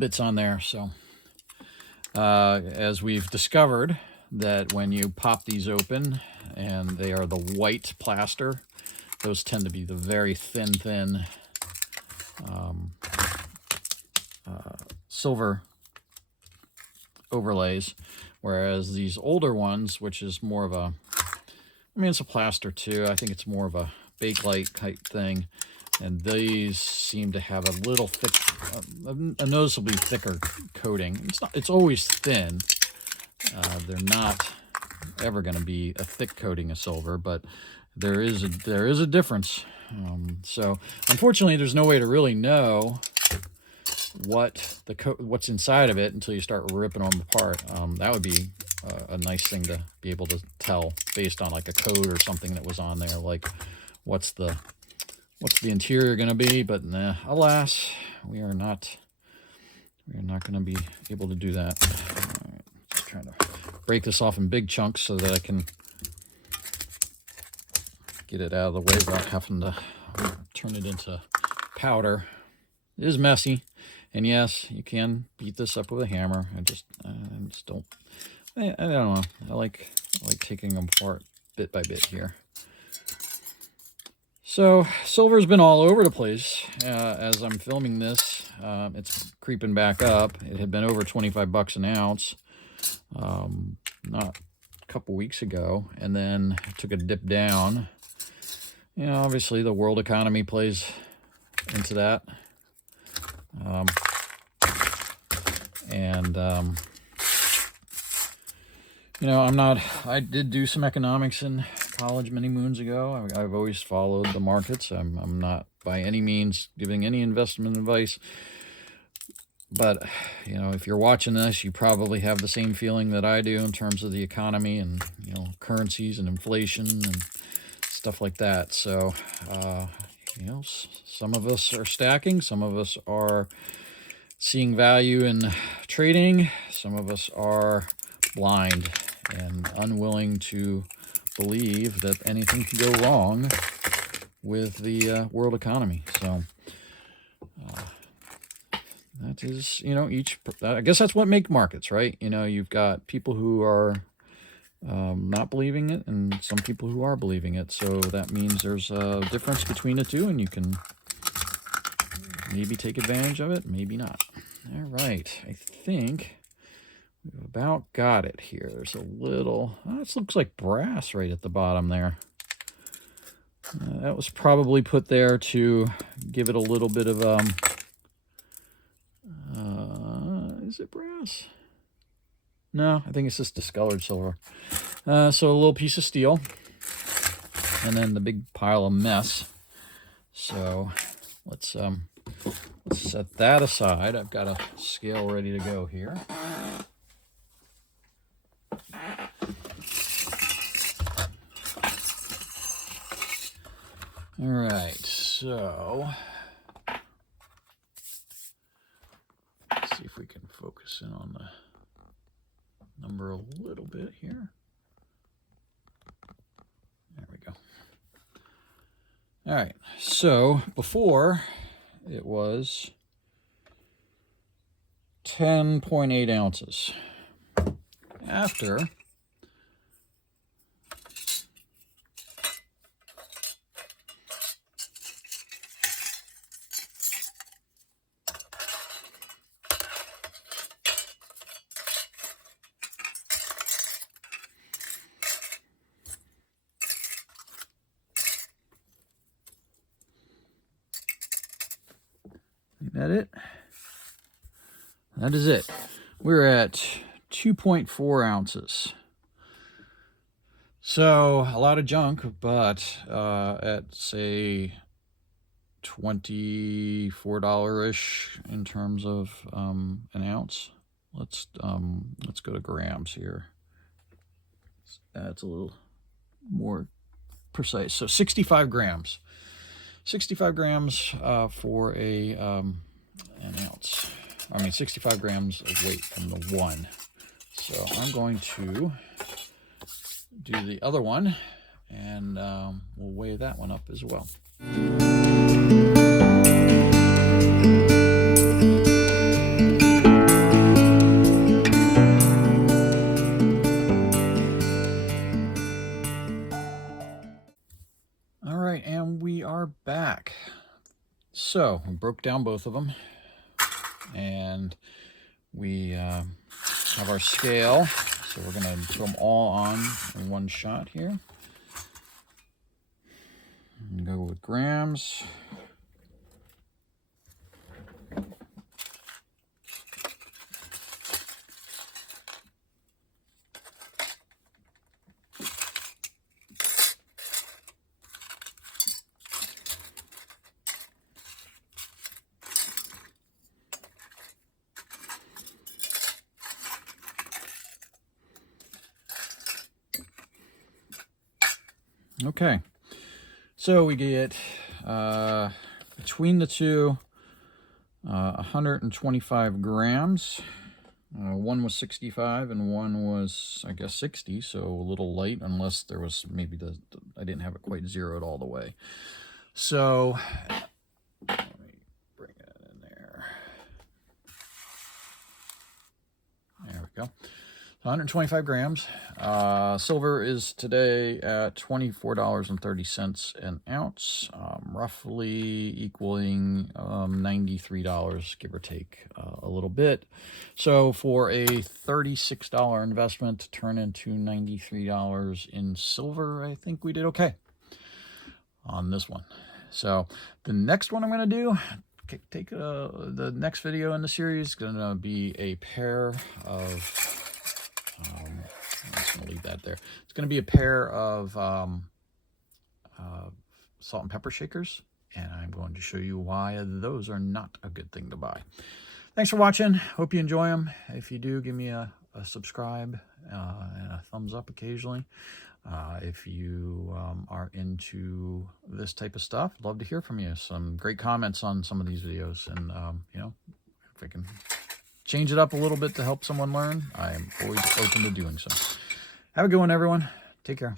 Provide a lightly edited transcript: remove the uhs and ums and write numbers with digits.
bits on there. So as we've discovered that when you pop these open and they are the white plaster, those tend to be the very thin silver overlays, whereas these older ones, which is more of a, I mean, it's a plaster too, I think it's more of a Bakelite type thing, and these seem to have a little thick, a noticeably thicker coating. It's always thin. They're not ever going to be a thick coating of silver, but there is a difference. So unfortunately, there's no way to really know what's inside of it until you start ripping them apart. That would be a nice thing to be able to tell based on like a code or something that was on there, like what's the interior going to be. But nah, alas, we are not going to be able to do that. All right, just trying to break this off in big chunks so that I can get it out of the way without having to turn it into powder. It is messy, and yes, you can beat this up with a hammer. I just don't. I don't know. I like taking them apart bit by bit here. So silver's been all over the place as I'm filming this. It's creeping back up. It had been over 25 bucks an ounce not a couple weeks ago, and then it took a dip down. You know, obviously the world economy plays into that. You know, I did do some economics in college many moons ago. I've always followed the markets. I'm not by any means giving any investment advice. But, you know, if you're watching this, you probably have the same feeling that I do in terms of the economy and, you know, currencies and inflation and stuff like that. So, you know, some of us are stacking. Some of us are seeing value in trading. Some of us are blind and unwilling to believe that anything can go wrong with the world economy. So that is, you know, I guess that's what makes markets, right? You know, you've got people who are not believing it and some people who are believing it. So that means there's a difference between the two, and you can maybe take advantage of it, maybe not. All right, I think we've about got it here. There's a little, this looks like brass right at the bottom there. That was probably put there to give it a little bit of, is it brass? No, I think it's just discolored silver. So a little piece of steel, and then the big pile of mess. So let's set that aside. I've got a scale ready to go here. All right, so let's see if we can focus in on the number a little bit here. There we go. All right, so before it was 10.8 ounces. After that it? That is it. We're at 2.4 ounces. So a lot of junk, but at say $24-ish in terms of an ounce. Let's go to grams here. That's a little more precise. So 65 grams. 65 grams for an ounce. I mean, 65 grams of weight from the one. So I'm going to do the other one, and we'll weigh that one up as well. back. So we broke down both of them, and we have our scale. So we're going to throw them all on in one shot here. And go with grams. Okay, so we get between the two 125 grams. One was 65 and one was, I guess, 60, so a little light, unless there was maybe I didn't have it quite zeroed all the way. So let me bring that in there. There we go. 125 grams. Silver is today at $24.30 an ounce, roughly equaling $93, give or take a little bit. So for a $36 investment to turn into $93 in silver, I think we did okay on this one. So the next one I'm going to do, take the next video in the series is going to be a pair of... I'm just going to leave that there. It's going to be a pair of salt and pepper shakers, and I'm going to show you why those are not a good thing to buy. Thanks for watching. Hope you enjoy them. If you do, give me a subscribe and a thumbs up occasionally. If you are into this type of stuff, I'd love to hear from you. Some great comments on some of these videos, and you know, if I can change it up a little bit to help someone learn, I am always open to doing so. Have a good one, everyone. Take care.